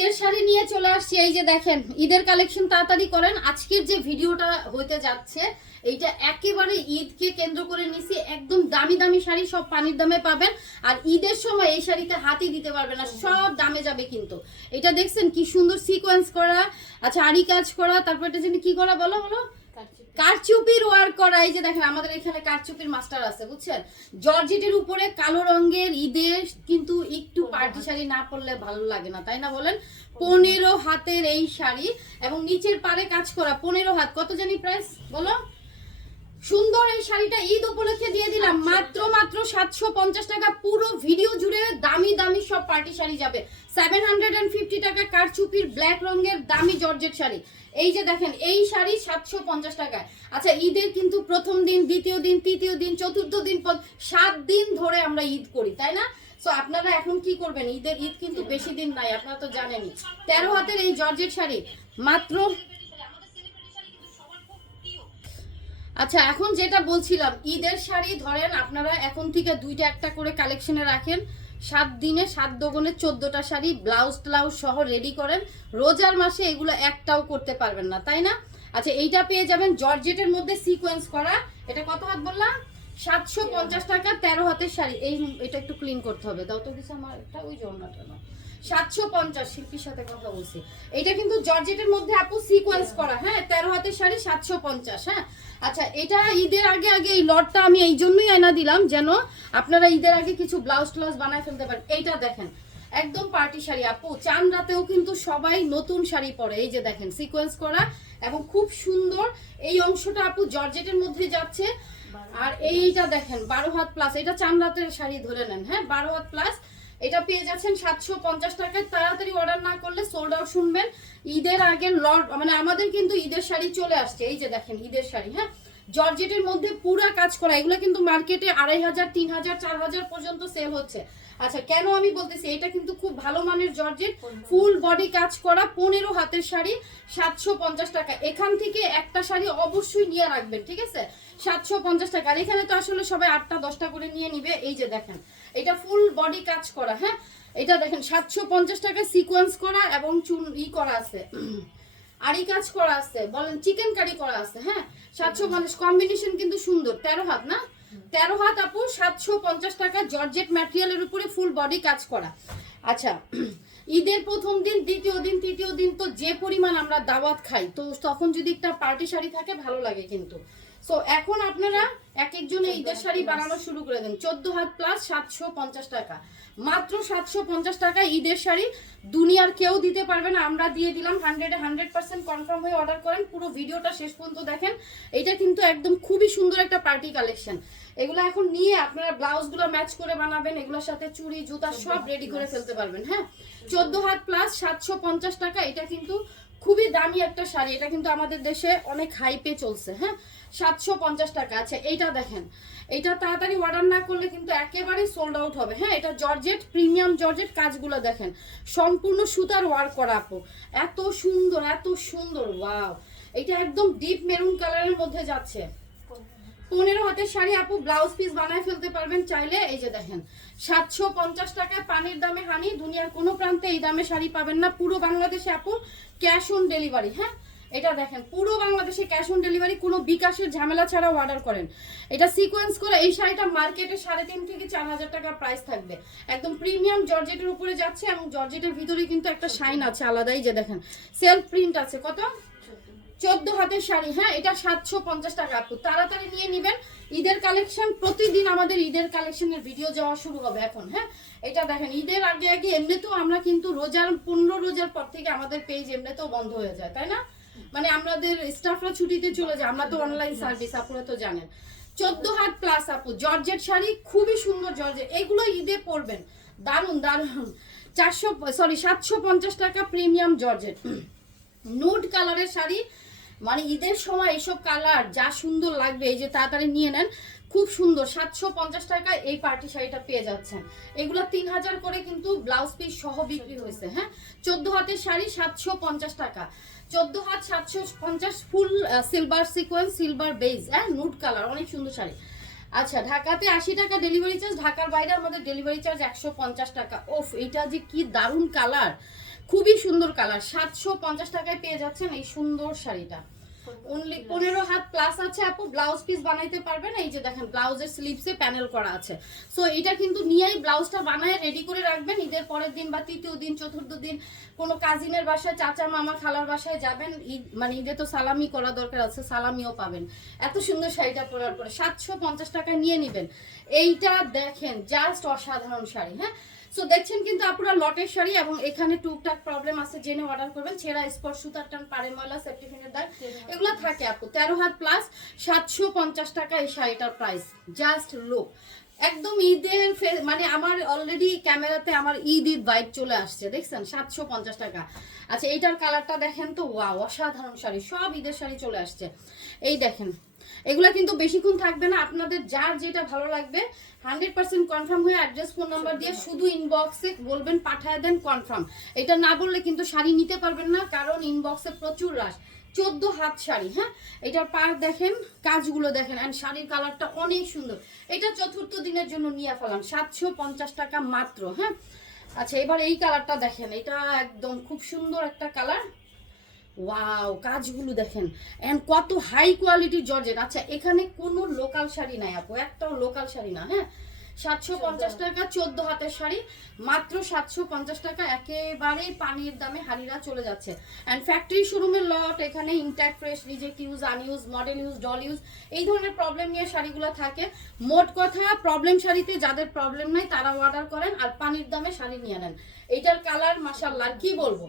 ঈদের শাড়ি নিয়ে চলে আসছি। এই যে দেখেন ঈদের কালেকশন তাড়াতাড়ি করেন। আজকের যে ভিডিওটা হতে যাচ্ছে এইটা একেবারে ঈদকে কেন্দ্র করে নিছি। একদম দামি দামি শাড়ি সব পানির দামে পাবেন। আর ঈদের সময় এই শাড়িতে হাতই দিতে পারবে না, সব দামে যাবে। কিন্তু এটা দেখছেন কি সুন্দর সিকোয়েন্স করা, আচ্ছা আরি কাজ করা, তারপর এটা যেন কি করা বলো বলো, কারচুপির ওয়ার্ক করা। এই যে দেখেন আমাদের এখানে কারচুপির মাস্টার আছে, বুঝছেন। জর্জেটের উপরে কালো রঙের ঈদে কিন্তু একটু পার্টি শাড়ি না পরলে ভালো লাগে না, তাই না বলেন। 15 হাতের এই শাড়ি এবং নিচের পারে কাজ করা। 15 হাত, কত জানি প্রাইস বলো। সুন্দর এই শাড়িটা ঈদ উপলক্ষে দিয়ে দিলাম মাত্র 750 টাকা। পুরো ভিডিও জুড়ে দামি দামি সব পার্টি শাড়ি যাবে। 750 টাকা কারচুপির ব্ল্যাক রঙের দামি জর্জেট শাড়ি। এই যে দেখেন এই শাড়ি 750 টাকায়। আচ্ছা ঈদের কিন্তু প্রথম দিন, দ্বিতীয় দিন, তৃতীয় দিন, চতুর্থ দিন, 7 দিন ধরে আমরা ঈদ করি, তাই না। সো আপনারা এখন কি করবেন, ঈদ কিন্তু বেশি দিন নাই, আপনারা তো জানেনই। 13 হাতের এই জর্জেট শাড়ি মাত্র। আচ্ছা এখন যেটা বলছিলাম, ঈদের শাড়ি ধরেন আপনারা এখন থেকে 2টা একটা করে কালেকশনে রাখেন। 7 দিনে 7 দোকানে 14টা শাড়ি ব্লাউজ ট্লাউজ সহ রেডি করেন। রোজার মাসে এগুলো একটাও করতে পারবেন না, তাই না। আচ্ছা এইটা পেয়ে যাবেন জর্জেটের মধ্যে সিকোয়েন্স করা। এটা কত হাত বললাম, 750 টাকা 13 হাতের শাড়ি। এটা একটু ক্লিন করতে হবে, দাও তো কিছু আমার একটা, ওই জন্যটা না। 750, শিল্পীর সাথে কথা বলছি। এটা কিন্তু জর্জেটের মধ্যে আপু সিকোয়েন্স করা, হ্যাঁ 13 হাতের শাড়ি 750। হ্যাঁ আচ্ছা এটা ঈদের আগে আগে এই লটটা আমি এই জন্যই আয়না দিলাম যেন আপনারা ঈদের আগে কিছু ব্লাউজ ট্লাউজ বানায় ফেলতে পারেন। এইটা দেখেন একদম পার্টি শাড়ি আপু, চান রাতেও কিন্তু সবাই নতুন শাড়ি পরে। এই যে দেখেন সিকোয়েন্স করা এবং খুব সুন্দর এই অংশটা আপু জর্জেটের মধ্যে যাচ্ছে। আর এইটা দেখেন 12 হাত প্লাস, এটা চান রাতের শাড়ি ধরে নেন, হ্যাঁ 12 হাত প্লাস। এটা পেয়ে যাচ্ছেন 750 টাকায়। তাড়াতাড়ি অর্ডার না করলে সোল্ড আউট। শুনবেন ঈদের আগে লট, মানে আমাদের কিন্তু ঈদের শাড়ি চলে আসছে। এই যে দেখেন ঈদের শাড়ি, হ্যাঁ জর্জেটের মধ্যে পুরা কাজ করা। এগুলো কিন্তু মার্কেটে 2500, 3000, 4000 পর্যন্ত সেল হচ্ছে। আচ্ছা কেন আমি বলতেছি, এটা কিন্তু খুব ভালো মানের জর্জেট, ফুল বডি কাজ করা, 15 হাতের শাড়ি 750 টাকা। এখান থেকে একটা শাড়ি অবশ্যই নিয়ে রাখবেন, ঠিক আছে। 750 টাকা। আর এখানে তো আসলে সবাই 8টা 10টা করে নিয়ে নিবে। এই যে দেখেন এটা ফুল বডি কাজ করা, হ্যাঁ এটা দেখেন 750 টাকা সিকোয়েন্স করা এবং চুন করা আছে, আরি কাজ করা আছে, বলেন চিকেন কারি করা আছে, হ্যাঁ 750। কম্বিনেশন কিন্তু সুন্দর। 13 হাত না, 13 হাত আপু 750 টাকা। জর্জেট ম্যাটেরিয়ালের উপরে ফুল বডি কাজ করা। আচ্ছা ঈদের প্রথম দিন, দ্বিতীয় দিন, তৃতীয় দিন তো যে পরিমাণ আমরা দাওয়াত খাই, তো তখন যদি একটা পার্টি শাড়ি থাকে ভালো লাগে কিন্তু। সো এখন আপনারা এক একজনে ঈদের শাড়ি বানানো শুরু করে দেন। 14 হাত প্লাস 750 টাকা, মাত্র 750 টাকা ঈদের শাড়ি। দুনিয়ার কেউ দিতে পারবে না, আমরা দিয়ে দিলাম। 100% কনফার্ম হয়ে অর্ডার করেন। পুরো ভিডিওটা শেষ পর্যন্ত দেখেন। এটা কিন্তু একদম খুবই সুন্দর একটা পার্টি কালেকশন। এগুলো এখন নিয়ে আপনারা ব্লাউজগুলো ম্যাচ করে বানাবেন, এগুলোর সাথে চুড়ি জুতা সব রেডি করে ফেলতে পারবেন। হ্যাঁ 14 হাত প্লাস 750 টাকা। এটা কিন্তু খুবই দামি একটা শাড়ি, এটা কিন্তু আমাদের দেশে অনেক হাইপে চলছে। হ্যাঁ 750 টাকা। আচ্ছা এইটা দেখেন, এটা তাড়াতাড়ি অর্ডার না করলে কিন্তু একেবারে সোল্ড আউট হবে। হ্যাঁ এটা জর্জেট, প্রিমিয়াম জর্জেট। কাজগুলো দেখেন সম্পূর্ণ সুতার ওয়ার্ক করা আপু, এত সুন্দর এত সুন্দর। ওয়াও এটা একদম ডিপ মেরুন কালারের মধ্যে যাচ্ছে। 15 হাতের শাড়ি আপু, ব্লাউজ পিস বানায় ফেলতে পারবেন চাইলে। এই যে দেখেন 750 টাকায় পানির দামে হানি। দুনিয়ার কোনো প্রান্তে এই দামে শাড়ি পাবেন না। পুরো বাংলাদেশে আপু ক্যাশ অন ডেলিভারি। হ্যাঁ এটা দেখেন পুরো বাংলাদেশে ক্যাশ অন ডেলিভারি, কোনো বিকাশের ঝামেলা ছাড়া অর্ডার করেন। এটা সিকোয়েন্স করে এই শাড়িটা মার্কেটে 3.5 থেকে 4000 টাকা প্রাইস থাকবে। একদম প্রিমিয়াম জর্জেটের উপরে যাচ্ছে এবং জর্জেটের ভিতরে কিন্তু একটা শাইন আছে আলাদাই। যে দেখেন সেলফ প্রিন্ট আছে। কত, 14 হাতের শাড়ি। হ্যাঁ এটা 750 টাকা আপু, তাড়াতাড়ি নিয়ে নেবেন। ঈদের কালেকশন প্রতিদিন আমাদের ঈদের কালেকশনের ভিডিও যাওয়া শুরু হবে এখন। হ্যাঁ এটা দেখেন ঈদের আগে আগে এমনিতেও আমরা কিন্তু রোজার 15 রোজার পর থেকে আমাদের পেজ এমনিতেও বন্ধ হয়ে যায়, তাই না। মানে আমাদের স্টাফরা ছুটিতে চলে যায়, আমরা তো অনলাইন সার্ভিস, আপনারা তো জানেন। 14 হাত প্লাস আপু জর্জেট শাড়ি, খুবই সুন্দর জর্জেট। এগুলো ঈদে পরবেন, দারুন দারুন। 750 টাকা প্রিমিয়াম জর্জেট নুড কালারের শাড়ি। মানে ঈদের সময় এইসব কালার যা সুন্দর লাগবে, এই যে তাড়াতাড়ি নিয়ে নেন, খুব সুন্দর। 750 টাকা এই পার্টি শাড়িটা পেয়ে যাচ্ছেন। এগুলো 3000 করে কিন্তু ব্লাউজ পিস সহ বিক্রি হয়েছে। হ্যাঁ 14 হাতের শাড়ি 750 টাকা। 14 হাত 750, full silver sequence, silver beige, হ্যাঁ নুড কালার, অনেক সুন্দর শাড়ি। আচ্ছা ঢাকাতে 80 টাকা ডেলিভারি চার্জ, ঢাকার বাইরে আমাদের ডেলিভারি চার্জ 150 টাকা। ওফ এটা যে কি দারুণ কালার, খুবই সুন্দর কালার, 750 টাকায় পেয়ে যাচ্ছেন এই সুন্দর শাড়িটা। অনলি 15 হাত প্লাস আছে আপু, ব্লাউজ পিস বানাইতে পারবেন। এই যে দেখেন ব্লাউজের স্লিভসে প্যানেল করা আছে। সো এটা কিন্তু নিয়েই ব্লাউজটা বানায় রেডি করে রাখবেন। ঈদের পরের দিন বা তৃতীয় দিন চতুর্থ দিন কোনো কাজিনের বাসায়, চাচা মামা খালার বাসায় যাবেন, ঈদ মানে ঈদে তো সালামি করা দরকার আছে, সালামিও পাবেন এত সুন্দর শাড়িটা পরার পরে। 750 টাকায় নিয়ে নেবেন। এইটা দেখেন জাস্ট অসাধারণ শাড়ি। হ্যাঁ, সো দেখছেন কিন্তু আপনারা লটের শাড়ি, এবং এখানে টুকটাক প্রবলেম আছে জেনে অর্ডার করবেন। ছেঁড়া স্পট, সুতার টান, পাড়ে ময়লা, সেফটিপিনের দাগ এগুলো থাকে আপু। 13 হাত প্লাস 750 টাকা এই শাড়িটার প্রাইস। জাস্ট লুক, একদম ঈদের মানে আমার অলরেডি ক্যামেরাতে আমার ঈদ ভাইব চলে আসছে, দেখছেন 750 টাকা। আচ্ছা এইটার কালারটা দেখেন তো, ওয়াও অসাধারণ শাড়ি, সব ঈদের শাড়ি চলে আসছে। এই দেখেন এগুলা কিন্তু বেশিক্ষণ থাকবে না, আপনাদের যার যেটা ভালো লাগবে 100% কনফার্ম হয়ে অ্যাড্রেস ফোন নাম্বার দিয়ে শুধু ইনবক্সে বলবেন পাঠায় দেন কনফার্ম। এটা না বললে কিন্তু শাড়ি নিতে পারবেন না, কারণ ইনবক্সে প্রচুর রাশ। 14 হাত শাড়ি। হ্যাঁ, এটার পার দেখেন, কাজগুলো দেখেন, অ্যান্ড শাড়ির কালারটা অনেক সুন্দর। এটা চতুর্থ দিনের জন্য নিয়ে ফেলাম, 750 টাকা মাত্র। হ্যাঁ, আচ্ছা এবার এই কালারটা দেখেন, এটা একদম খুব সুন্দর একটা কালার। ওয়াও, কাজগুলো দেখেন এন্ড কত হাই কোয়ালিটির জর্জেট। আচ্ছা এখানে কোনো লোকাল শাড়ি নাই আপু, একটাও লোকাল শাড়ি না। হ্যাঁ, 750 টাকা 14 হাতের শাড়ি মাত্র 750 টাকা, একেবারে পানির দামে হারিরা চলে যাচ্ছে। এন্ড ফ্যাক্টরি শোরুমের লট, এখানে intact, fresh, reject use, আনইউজ, model use, doll use, এই ধরনের প্রবলেম নিয়ে শাড়িগুলো থাকে। মোট কথা প্রবলেম শাড়িতে যাদের প্রবলেম নাই তারা অর্ডার করেন আর পানির দামে শাড়ি নিয়ে নেন। এইটার কালার মাশাআল্লাহ কি বলবো,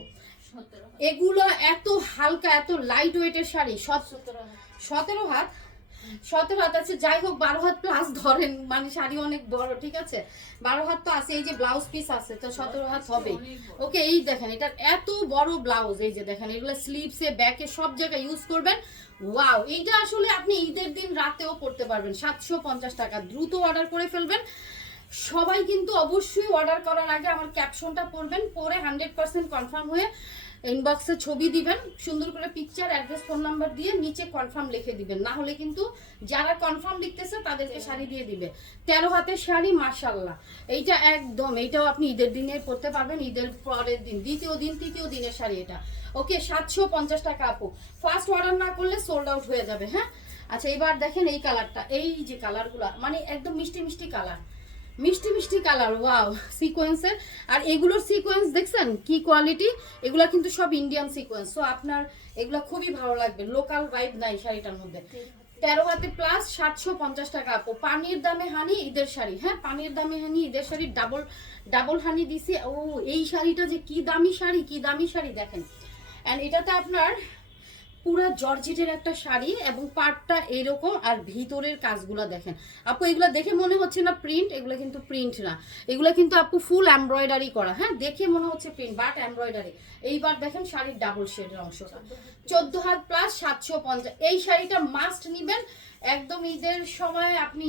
এগুলো এত হালকা এত লাইট ওয়েটের শাড়ি। 17 হাত, 17 হাত আছে, যাই হোক 12 হাত প্লাস ধরেন, মানে শাড়ি অনেক বড়, ঠিক আছে 12 হাত তো আছে। এই যে ব্লাউজ পিস আছে তো 17 হাত হবে। ওকে, এই দেখেন এটা এত বড় ব্লাউজ, এই যে দেখেন এগুলো স্লিভসে ব্যাকে সব জায়গায় ইউজ করবেন। ওয়াও, এইটা আসলে আপনি ঈদের দিন রাতেও পড়তে পারবেন। 750 টাকা, দ্রুত অর্ডার করে ফেলবেন। সবাই কিন্তু অবশ্যই অর্ডার করার আগে আমার ক্যাপশনটা পড়বেন, পরে 100% কনফার্ম হয়ে ইনবক্সে ছবি দিবেন, সুন্দর করে পিকচার, অ্যাড্রেস, ফোন নাম্বার দিয়ে নিচে কনফার্ম লিখে দিবেন। না হলে কিন্তু যারা কনফার্ম লিখতেছে তাদেরকে শাড়ি দিয়ে দিবে। 13 হাতের শাড়ি মাশাআল্লাহ, এইটা একদম, এইটাও আপনি ঈদের দিনে পরতে পারবেন, ঈদের পরের দিন, দ্বিতীয় দিন, তৃতীয় দিনের শাড়ি এটা। ওকে, 750 টাকা আপু, ফার্স্ট অর্ডার না করলে সোল্ড আউট হয়ে যাবে। হ্যাঁ, আচ্ছা এবার দেখেন এই কালারটা, এই যে কালারগুলো মানে একদম মিষ্টি মিষ্টি কালার, মিষ্টি মিষ্টি কালার। ওয়াও, সিকোয়েন্সের, আর এগুলোর সিকোয়েন্স দেখছেন কি কোয়ালিটি, এগুলা কিন্তু সব ইন্ডিয়ান সিকোয়েন্স। সো আপনার এগুলা খুবই ভালো লাগবে, লোকাল ভাইব নাই শাড়িটার মধ্যে। 13 হাতে প্লাস 750 টাকা আপু, পানির দামে হানি ঈদের শাড়ি। হ্যাঁ, পানির দামে হানি ঈদের শাড়ি, ডাবল ডাবল হানি দিছি। ও এই শাড়িটা যে কি দামি শাড়ি, কি দামি শাড়ি দেখেন। অ্যান্ড এটাতে আপনার পুরা জর্জেটের একটা শাড়ি, এবং পাটটা এরকম, আর ভিতরের কাজগুলো দেখেন আপু, এগুলো দেখে মনে হচ্ছে না প্রিন্ট, এগুলো কিন্তু প্রিন্ট না, এগুলো কিন্তু আপু ফুল এমব্রয়ডারি করা। হ্যাঁ, দেখে মনে হচ্ছে প্রিন্ট বাট এমব্রয়ডারি। এইবার দেখেন শাড়ির ডাবল শেডের অংশটা, 14 হাত প্লাস 750। এই শাড়িটা মাস্ট নিবেন একদম ঈদের সময়, আপনি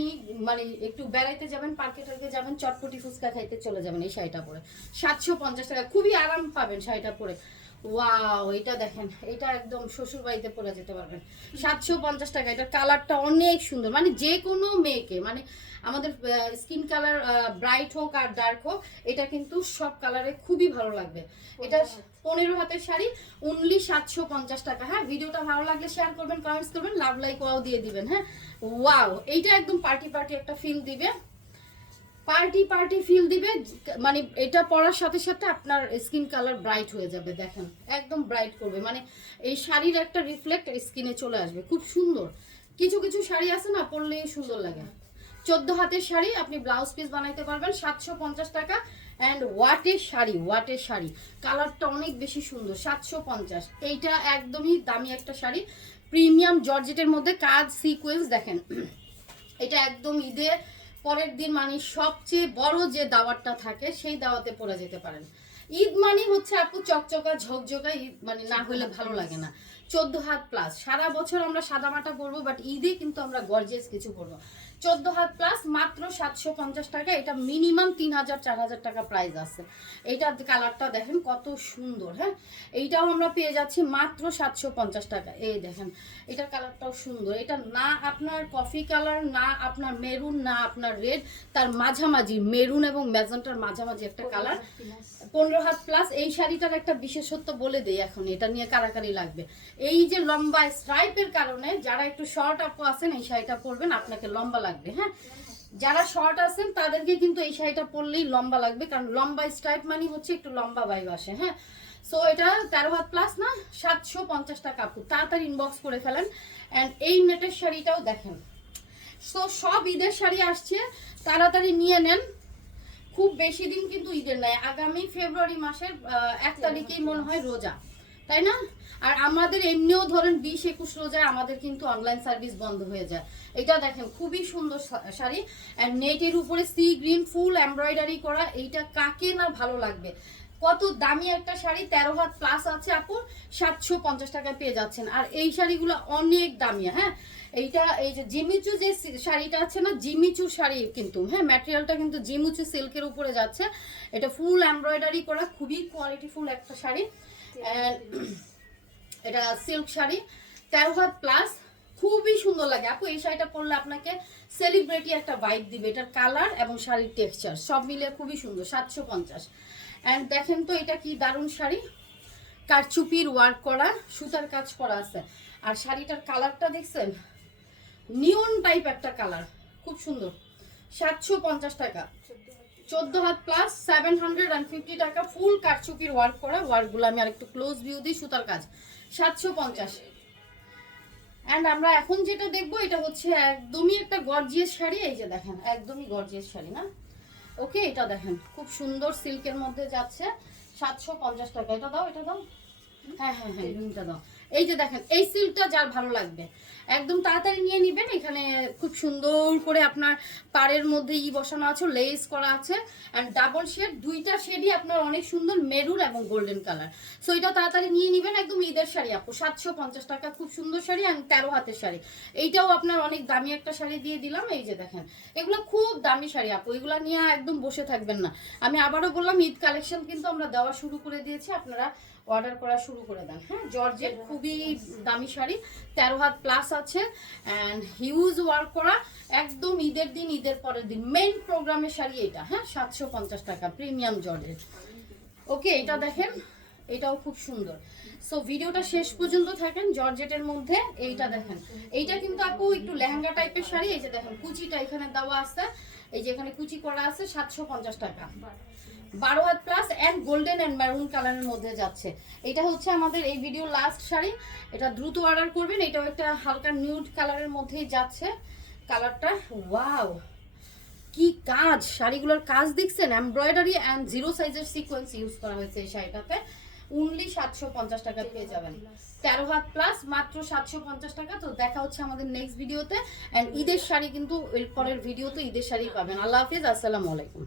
মানে একটু বেড়াইতে যাবেন, পার্কে টার্কে যাবেন, চটপটি ফুচকা খাইতে চলে যাবেন এই শাড়িটা পরে। 750 টাকা, খুবই আরাম পাবেন শাড়িটা পরে। ওয়াও, এটা দেখেন, এটা একদম শ্বশুর বাড়িতে পরে যেতে পারবেন। 750 টাকা, এটা কালারটা অনেক সুন্দর, মানে যে কোনো মেয়েকে, মানে আমাদের স্কিন কালার ব্রাইট হোক আর ডার্ক হোক, এটা কিন্তু সব কালারে খুবই ভালো লাগবে। এটা 15 হাতের শাড়ি, অনলি 750 টাকা। হ্যাঁ, ভিডিওটা ভালো লাগলে শেয়ার করবেন, কমেন্টস করবেন, লাভ লাইক ওয়াও দিয়ে দিবেন। হ্যাঁ, ওয়াও, এইটা একদম পার্টি পার্টি একটা ফিল দিবে, পার্টি পার্টি ফিল দিবে, মানে এটা পরার সাথে সাথে আপনার স্কিন কালার ব্রাইট হয়ে যাবে। দেখেন একদম ব্রাইট করবে, মানে এই শাড়ির একটা রিফ্লেক্ট স্কিনে চলে আসবে, খুব সুন্দর। কিছু কিছু শাড়ি আছে না পরলেই সুন্দর লাগে। 14 হাতের শাড়ি, আপনি ব্লাউজ পিস বানাইতে পারবেন, 750 টাকা। অ্যান্ড ওয়াটের শাড়ি, ওয়াটের শাড়ি, কালারটা অনেক বেশি সুন্দর, 750। এইটা একদমই দামি একটা শাড়ি, প্রিমিয়াম জর্জেটের মধ্যে কাজ, সিকোয়েন্স দেখেন। এটা একদম ঈদের পরের দিন মানে সবচেয়ে বড় যে দাওয়াতটা থাকে সেই দাওয়াতে পরে যেতে পারেন। ঈদ মানে হচ্ছে আপু চকচকা ঝকঝকা, ঈদ মানে না হলে ভালো লাগে না। 14 হাত প্লাস, সারা বছর আমরা সাদা মাটা পরবো, বাট ঈদে কিন্তু আমরা গর্জিয়াস কিছু পরবো। 14 হাত প্লাস মাত্র 750 টাকা। এটা মিনিমাম 3000-4000 টাকা প্রাইস আছে। এইটার কালারটা দেখেন কত সুন্দর। হ্যাঁ, এইটাও আমরা পেয়ে যাচ্ছি মাত্র 750 টাকা। এই দেখেন এটার কালারটাও সুন্দর। এটা না আপনার কফি কালার, না আপনার মেরুন, না আপনার রেড, তার মাঝামাঝি মেরুন এবং ম্যাজেন্টার মাঝামাঝি একটা কালার। 15 had plus. এই শাড়িটার একটা বিশেষত্ব বলে দেই এখন, এটা নিয়ে কারাকারি লাগবে। এই যে লম্বা স্ট্রাইপের কারণে যারা একটু শর্ট আপু আছেন এই শাড়িটা পরবেন, আপনাকে লম্বা লাগবে। হ্যাঁ, যারা শর্ট আছেন তাদেরকে কিন্তু এই শাড়িটা পরলেই লম্বা লাগবে, কারণ লম্বা স্ট্রাইপ মানে হচ্ছে একটু লম্বা ভাইব আসে। হ্যাঁ, সো এটা 13 হাত প্লাস না, 750 টাকা আপু। তাড়াতাড়ি ইনবক্স করে ফেলেন। অ্যান্ড এই নেটের শাড়িটাও দেখেন। সো সব ঈদের শাড়ি আসছে, তাড়াতাড়ি নিয়ে নেন। খুব বেশি দিন কিন্তু ঈদের নাই, আগামী ফেব্রুয়ারি মাসের 1 তারিখেই মনে হয় রোজা, তাই না? আর আমাদের এমনিও ধরেন 20-21 রোজায় আমাদের কিন্তু অনলাইন সার্ভিস বন্ধ হয়ে যায়। এটা দেখেন খুবই সুন্দর শাড়ি, অ্যান্ড নেটের উপরে সি গ্রিন ফুল এমব্রয়ডারি করা। এইটা কাকে না ভালো লাগবে। কত দামি একটা শাড়ি, 13 হাত প্লাস আছে আপু, 750 টাকায় পেয়ে যাচ্ছেন। আর এই শাড়িগুলো অনেক দামি। হ্যাঁ, এইটা এই যে জিমিচু যে শাড়িটা আছে না, জিমিচু শাড়ি কিন্তু, হ্যাঁ ম্যাটেরিয়ালটা কিন্তু জিমিচু সিল্কের উপরে যাচ্ছে। এটা ফুল এমব্রয়ডারি করা, খুবই কোয়ালিটিফুল একটা শাড়ি। এটা সিল্ক শাড়ি, 13 হাত প্লাস, খুবই সুন্দর লাগে আপু। এই শাড়িটা পরলে আপনাকে সেলিব্রিটি একটা ভাইব দিবে। এটার কালার এবং শাড়ির টেক্সচার সব মিলে খুবই সুন্দর। 750। অ্যান্ড দেখেন তো এটা কি দারুণ শাড়ি, কারচুপির ওয়ার্ক করা, সুতার কাজ করা আছে। আর শাড়িটার কালারটা দেখছেন, নিয়ন টাইপ একটা কালার, খুব সুন্দর। 750 টাকা। 14 হাত প্লাস, 750 টাকা। ফুল কারচুপির ওয়ার্ক করা। ওয়ার্কগুলো আমি আরেকটু ক্লোজ ভিউ দিই। সুতার কাজ, 750। অ্যান্ড আমরা এখন যেটা দেখবো এটা হচ্ছে একদমই একটা গর্জিয়াস শাড়ি। এই যে দেখেন একদমই গর্জিয়াস শাড়ি না, ওকে। এটা দেখেন খুব সুন্দর সিল্কের মধ্যে যাচ্ছে, 750 টাকা। এটা দাও, এটা দাও। হ্যাঁ হ্যাঁ হ্যাঁ, এটা দাও। এই যে দেখেন এই সিল্কটা যার ভালো লাগবে একদম তাড়াতাড়ি নিয়ে নেবেন। এখানে খুব সুন্দর করে আপনার পাড়ের মধ্যে বসানো আছে, লেস করা আছে, অ্যান্ড ডাবল শেড, দুইটা শেডই আপনার অনেক সুন্দর, মেরুন এবং গোল্ডেন কালার। সো এটা তাড়াতাড়ি নিয়ে নেবেন। একদম ঈদের শাড়ি আপু, 750 টাকা। খুব সুন্দর শাড়ি, অ্যান্ড 13 হাতের শাড়ি। এইটাও আপনার অনেক দামি একটা শাড়ি দিয়ে দিলাম। এই যে দেখেন এগুলো খুব দামি শাড়ি আপু, এগুলো নিয়ে একদম বসে থাকবেন না। আমি আবারও বললাম ঈদ কালেকশন কিন্তু আমরা দেওয়া শুরু করে দিয়েছি, আপনারা অর্ডার করা শুরু করে দেন। হ্যাঁ, জর্জেট খুবই দামি শাড়ি, 13 হাত প্লাস আছে, অ্যান্ড হিউজ ওয়ার্ক করা। একদম ঈদের দিন, ঈদের পরের দিন মেইন প্রোগ্রামের শাড়ি এটা। হ্যাঁ, 750 টাকা, প্রিমিয়াম জর্জেট। ওকে, এটা দেখেন এটাও খুব সুন্দর। সো ভিডিওটা শেষ পর্যন্ত থাকেন। জর্জেটের মধ্যে এইটা দেখেন, এইটা কিন্তু আপু একটু লেহেঙ্গা টাইপের শাড়ি। এই যে দেখেন কুচিটা এখানে দেওয়া আছে, এই যে এখানে কুচি করা আছে, 750 টাকা। 12 had plus, and golden and maroon কালারের মধ্যে যাচ্ছে। এটা হচ্ছে আমাদের এই ভিডিও লাস্ট শাড়ি, এটা দ্রুত অর্ডার করবেন। এটাও একটা হালকা নিউড কালারের মধ্যেই যাচ্ছে কালারটা। ওয়াও, কি কাজ, শাড়িগুলোর কাজ দেখছেন, এমব্রয়ডারি অ্যান্ড 0 সাইজের সিকোয়েন্স ইউজ করা হয়েছে এই শাড়িটাতে। অনলি 750 টাকা পেয়ে যাবেন। 13 হাত প্লাস, মাত্র 750 টাকা। তো দেখা হচ্ছে আমাদের নেক্সট ভিডিওতে। অ্যান্ড ঈদের শাড়ি কিন্তু এর পরের ভিডিওতে ঈদের শাড়ি পাবেন। আল্লাহ হাফিজ, আসসালামু আলাইকুম।